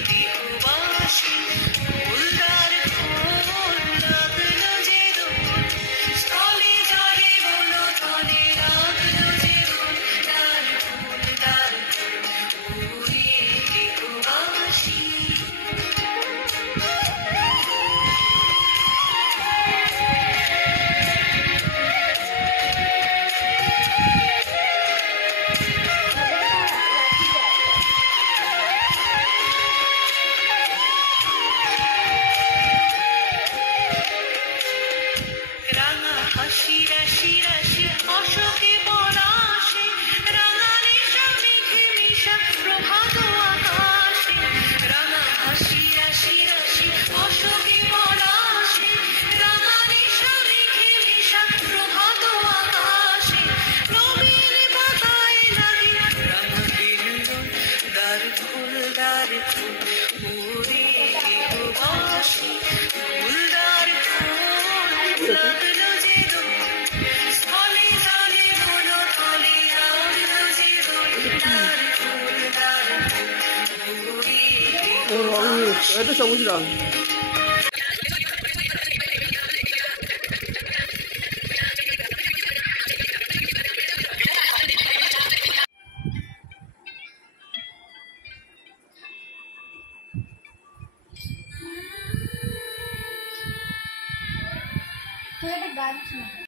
গৃহবাসী ফুলদার ফুল লাগলো যে দোল স্থলে জলে বলো তলে লাগলো যে দোল তার ফুল ওরে গৃহবাসী রাঙা হাসি রাশি রাশি অশোকে পলাশে রাঙা নেশা মেঘে মিশা প্রভাত আকাশে রাঙা হাসি রাশি রাশি অশোকে পলাশে রাঙা নেশা মেঘে মিশা প্রভাত আকাশে নবীন পাতায় লাগে রাঙা বিন্দু দ্বার ফুল ওরে গৃহবাসী ফুলদার ফুল লাগলো যে দোল স্থলে জলে বলো তলে লাগলো যে দোল তার ফুল ওরে গৃহবাসী এটা সবুজ রং তো এটা গাছ